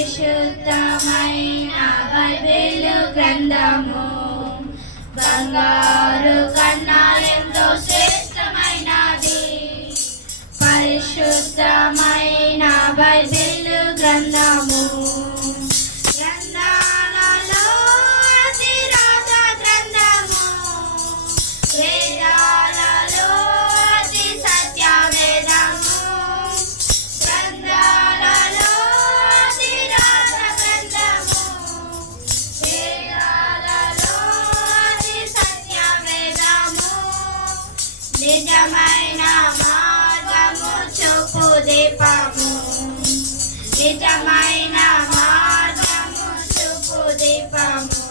పరిశుద్ధమైన బైబిలు గ్రంథము బంగారు కన్నా ఎంతో శ్రేష్టమైనది. పరిశుద్ధమైన బైబిలు గ్రంథము గ్రంథాలలో అతి రాజ గ్రంథము, వేదాలలో అతి సత్య వేదము. గ్రంథాలలో అతి రాజ గ్రంథము, వేదాలలో అతి సత్య వేదము. నిజమైన మార్గము చూపు దీపము, నిజమైన మార్గము చూపు దీపము.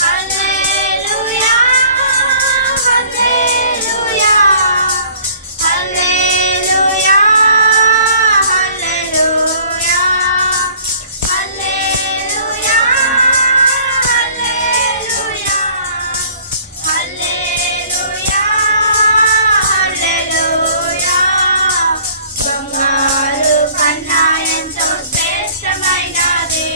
హల్లెలూయా హల్లెలూయా హల్లెలూయా హల్లెలూయా హల్లెలూయా హల్లెలూయా హల్లెలూయా హల్లెలూయా. బంగారు కన్నా ఎంతో శ్రేష్టమైనది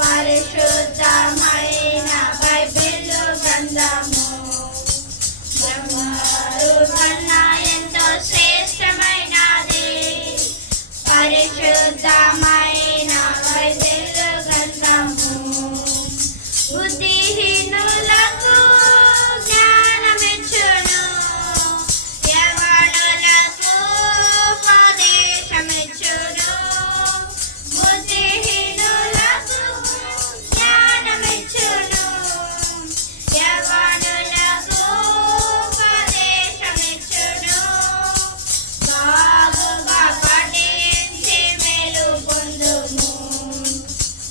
పరిశుద్ధమైన బైబిలు గ్రంథము. బంగారు కన్నా ఎంతో శ్రేష్టమైనది పరిశుద్ధమైన బైబిలు గ్రంథము. బుద్ధిహీనులకు జ్ఞానమిచ్చును, యవ్వనులకు ఉపదేశమిచ్చును. బుద్ధిహీనులకు జ్ఞానమిచ్చును, యవ్వనులకు ఉపదేశమిచ్చును. బాగుగా పఠించి మేలు పొందుము,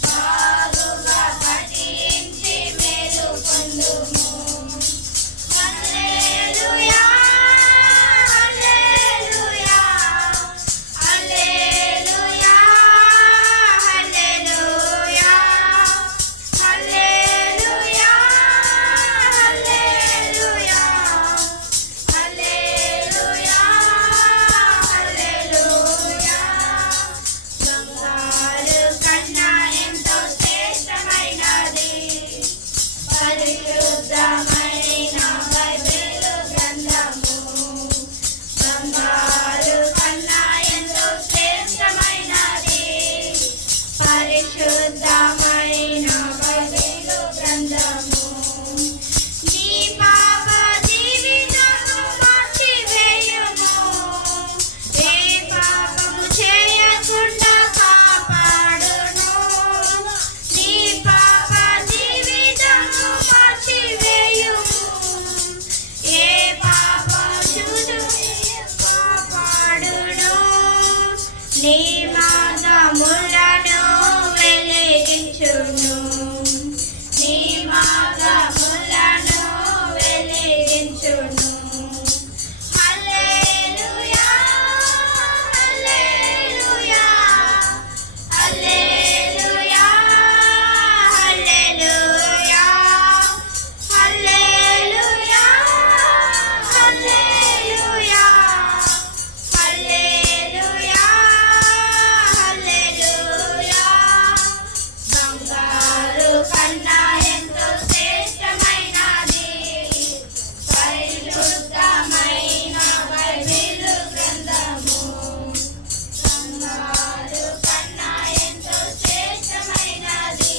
బాగుగా పఠించి మేలు పొందుము. హల్లెలూయా హల్లెలూయా హల్లెలూయా హల్లెలూయా హల్లెలూయా హల్లెలూయా హల్లెలూయా హల్లెలూయా. బంగారు కన్నా ఎంతో శ్రేష్టమైనది పరిశుద్ధమైన బైబిలు గ్రంథము. బంగారు కన్నా ఎంతో శ్రేష్టమైనది పరిశుద్ధమైన బైబిలు గ్రంథము. నీ పాప జీవితము మార్చివేయుము, ఏ పాపము చేయకుండా కాపాడును. నీ పాప జీవితము మార్చివేయుము, ఏ పాపమును కాపాడును. నీ మార్గములను వెలిగించును, నీ మార్గములను వెలిగించును. హల్లెలూయా హల్లెలూయా హల్లెలూయా హల్లెలూయా హల్లెలూయా హల్లెలూయా హల్లెలూయా హల్లెలూయా. బంగారు కన్నా ఎంతో శ్రేష్టమైనది పరిశుద్ధమైన బైబిలు గ్రంథము. బంగారు కన్నా ఎంతో శ్రేష్టమైనది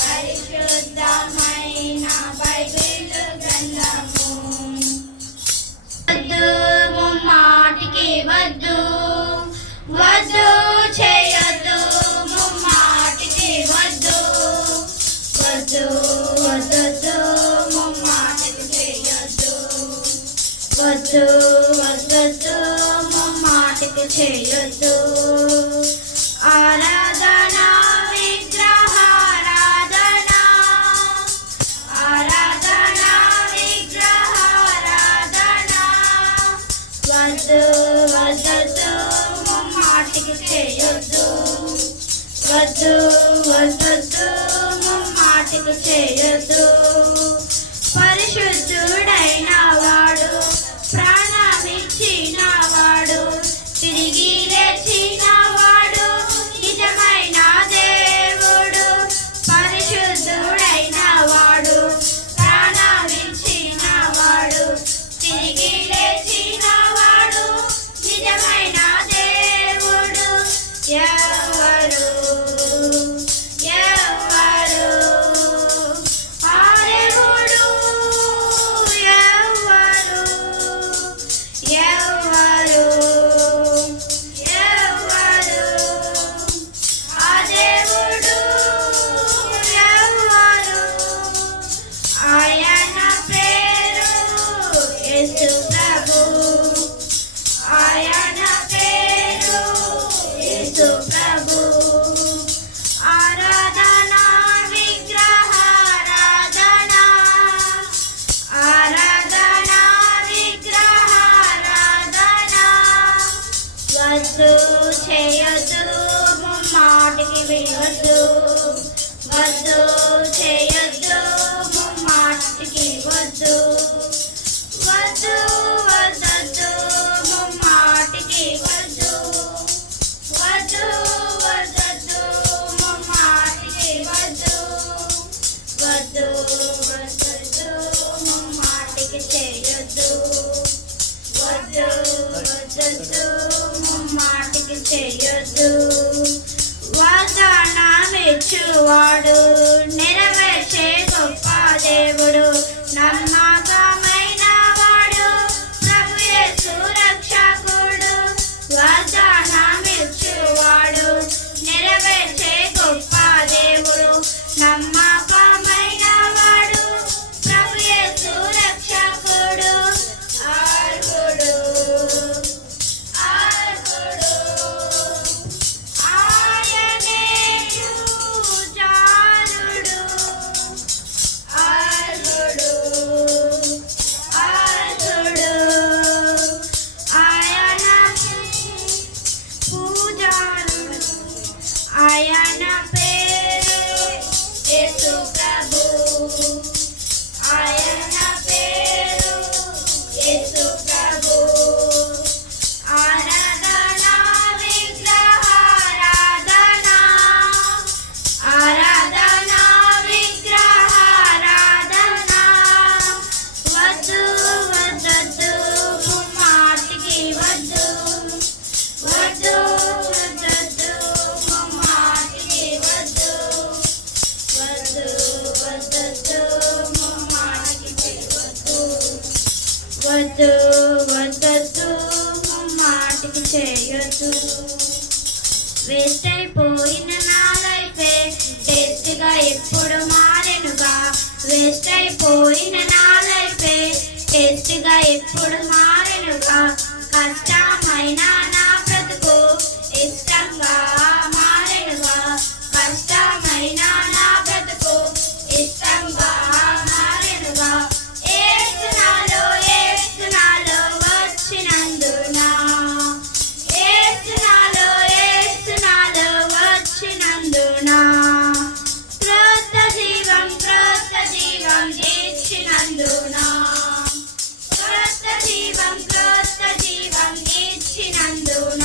పరిశుద్ధమైన బైబిలు గ్రంథము. వద్దు ముమ్మాటికి వద్దు, వద్దు చేయొద్దు ముమ్మాటికి వద్దు, వద్దు వద్దొద్దు ముమ్మాటికి చేయొద్దు, వద్దు వద్దొద్దు ముమ్మాటికి చేయొద్దు. ఆరాధన విగ్రహారాధన, ఆరాధన విగ్రహారాధన, వద్దు వద్దొద్దు ముమ్మాటికి చేయొద్దు, వద్దు వద్దొద్దు ముమ్మాటికి చేయొద్దు. పరిశుద్ధుడైన వాడు ప్రాణమిచ్చిన వాడు తిరిగి లేచిన వాడు వద్దు చేయొద్దు ముమ్మాటికి వినొద్దు వద్దు చేయొద్దు ముమ్మాటికి వద్దు వద్దు వద్దొద్దు ముమ్మాటికి వద్దు వద్దు వద్దొద్దు ముమ్మాటికి వద్దు వద్దు వద్దొద్దు ముమ్మాటికి చేయొద్దు వద్దు వద్దొద్దు ముమ్మాటికి చేయొద్దు వాగ్దానమిచ్చువాడు నెరవేర్చే గొప్ప దేవుడు నమ్మకమైన వాడు ప్రభు యేసు రక్షకుడు వాగ్దానమిచ్చువాడు నెరవేర్చే గొప్ప దేవుడు నమ్మకమైన వాడు ప్రభు యేసు రక్షకుడు అర్హుడు అర్హుడు ఆయనే పూజారుడు అర్హుడు అర్హుడు ఆయన పూజారుడు ఆయన పేరు యేసు ప్రభు ఆయన పేరు యేసు ప్రభు ఆరాధన విగ్రహారాధన ఆరాధన విగ్రహారాధన వద్దు వద్దొద్దు ముమ్మాటికి వద్దు వద్దు వద్దొద్దు ముమ్మాటికి వద్దు వద్దు వద్దొద్దు ముమ్మాటికి వద్దు వద్దు వద్దొద్దు ముమ్మాటికి చేయొద్దు వేస్ట్ అయిపోయిన నా లైఫే టేస్ట్గా ఎప్పుడు మారెనుగా వేస్ట్ అయిపోయిన నా లైఫే టేస్ట్గా ఎప్పుడు మారెనుగా కష్టమైన నా బ్రతుకు ఇష్టంగా మారెనుగా కష్టమైన నా బ్రతుకు ఇష్టంగా మారెనుగా ఏసునాలో ఏసునాలో వచ్చినందున ఏసునాలో ఏసునాలో వచ్చినందున క్రొత్త జీవం ఇచ్చినందున క్రొత్త జీవం ఇచ్చినందున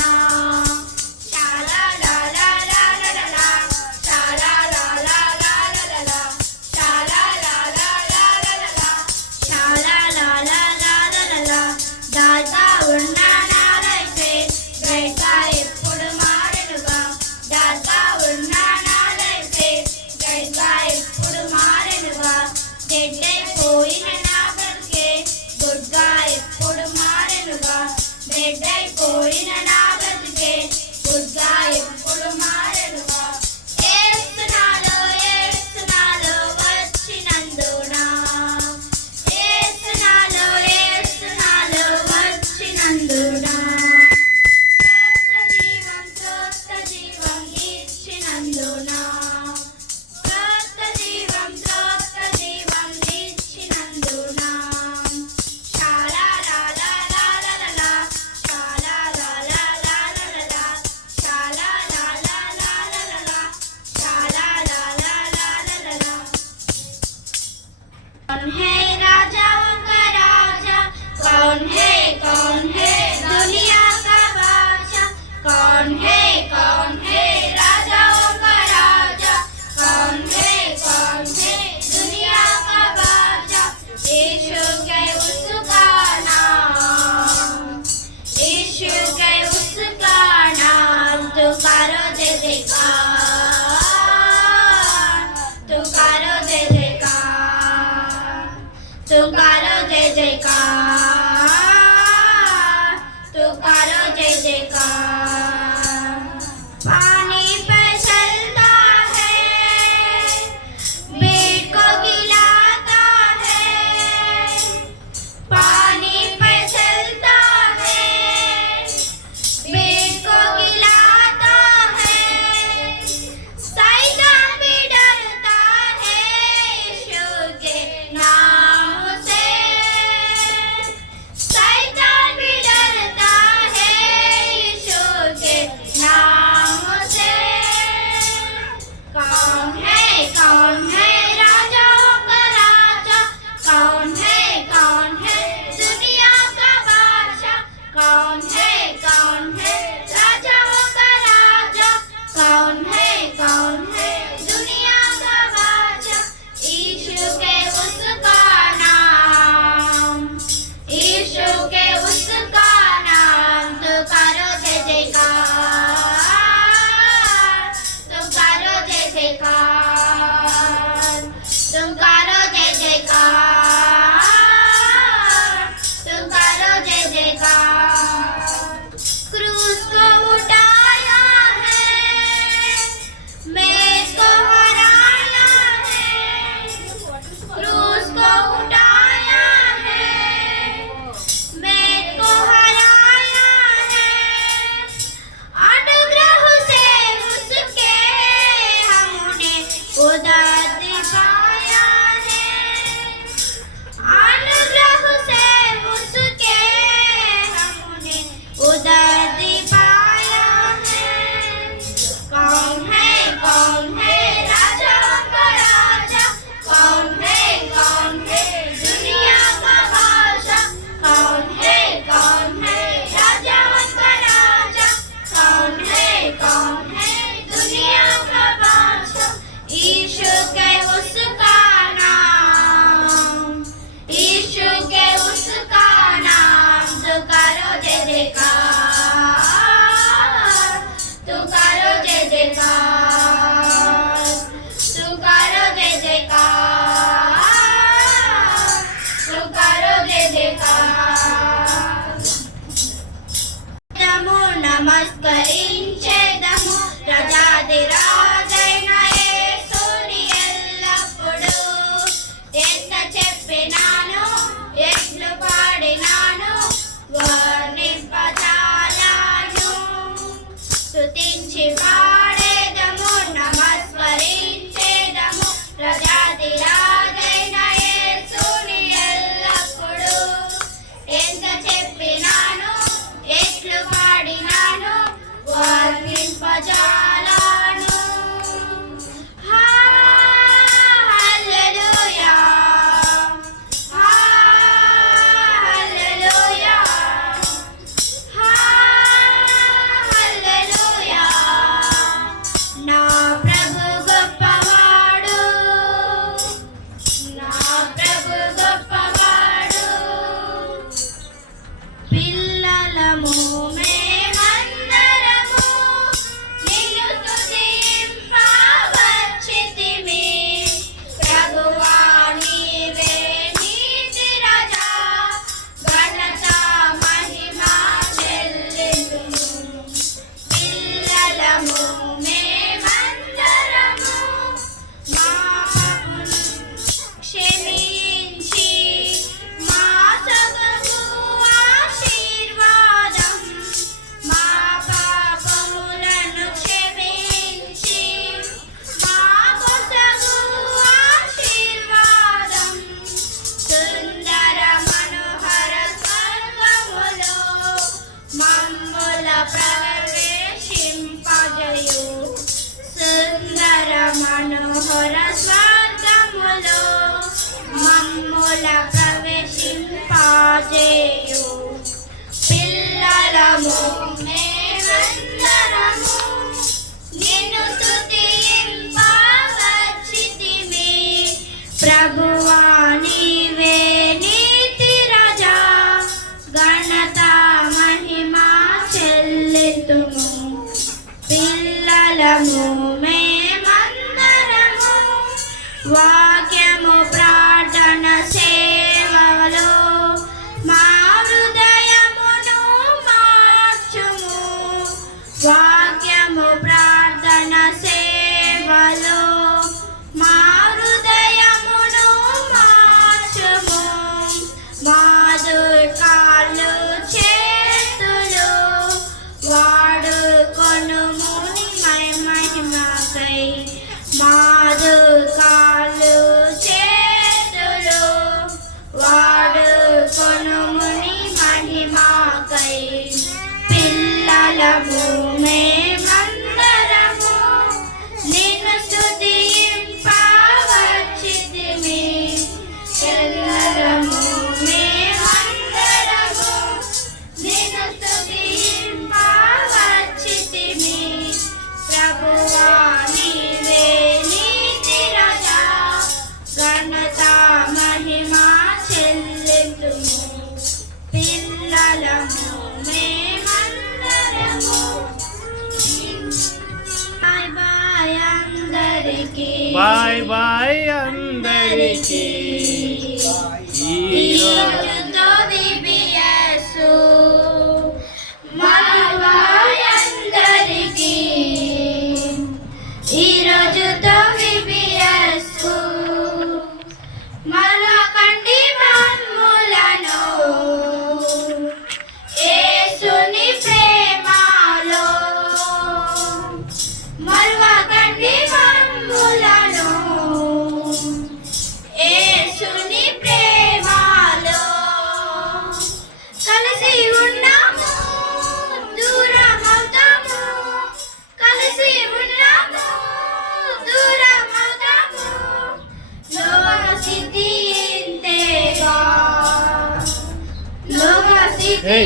जयकार, तू करो जय जयकार, तू करो जय जयकार, तू करो जय जयकार. दमो नमस्कరించేదము రాజాదిరాజైన యేసుని ఎల్లప్పుడూ. ఎంత చెప్పినాను ఎట్లు పాడినాను వర్ణింపజాలను. స్తుతించి పాడేదము నమస్కరించేదము రాజాదిరాజైన యేసుని ఎల్లప్పుడూ. ఎంత చెప్పినాను ఎట్లు పాడినాను వర్ణింపజాలను. హల్లెలూయా, హల్లెలూయా, హల్లెలూయా. నా ప్రభు గొప్పవాడు, నా ప్రభు గొప్పవాడు. పిల్లలము మేమందరము నిన్ను స్తుతింపవచ్చితిమి. ప్రభువా నీవే నీతి రాజా, ఘనత మహిమ చెల్లింతుము. పిల్లలము మేమందరము మా పాపమును క్షమించి మా సొగసు ఆశీర్వాదం, మా పాపములను క్షమించి మా కొసగు ఆశీర్వాదం. సుందర మనోహర స్వర్గములో మమ్ముల ప్రవేశింపజేయు. సుందర మనోహర స్వర్గములో మమ్ముల ప్రవేశింపజేయు. పిల్లలము మేమందరము నిన్ను స్తుతింపవచ్చితిమి. ప్రభువా నీవే నీతి రాజా, ఘనత మహిమ చెల్లింతుము. పిల్లలము మేమందరము వాక్యము ప్రార్థన సేవలో మా హృదయమును మార్చుము. వాక్యము ప్రార్థన సేవలో మా హృదయమును మార్చుము. మాదు కాళ్ళు చేతులు వాడుకొనుము నీ మహిమకై. మాదు కాళ్ళు చేతులు వాడుకొనుము నీ మహిమకై. పిల్లలము మేమందరము నిన్ను స్తుతింపవచ్చితిమి. పిల్లలము మేమందరము నిన్ను స్తుతింపవచ్చితిమి. ప్రభువా నీవే నీతి రాజా, ఘనత మహిమ చెల్లింతుము. పిల్లలము మేమందరము. బాయ్ బాయ్ అందరికీ, బాయ్ బాయ్ అందరికీ. ఈరోజుతో VBS బాయ్ బాయ్ అందరికీ. ఈరోజుతో VBS మరకండి మమ్ములను యేసుని ప్రేమలో. మరకండి మమ్ములను యేసుని ప్రేమలో. కలిసి ఉన్నాము దూరమవుతాము, కలిసి ఉన్నాము దూరమవుతాము. లోక స్థితి ఇంతేగా, లోక స్థితి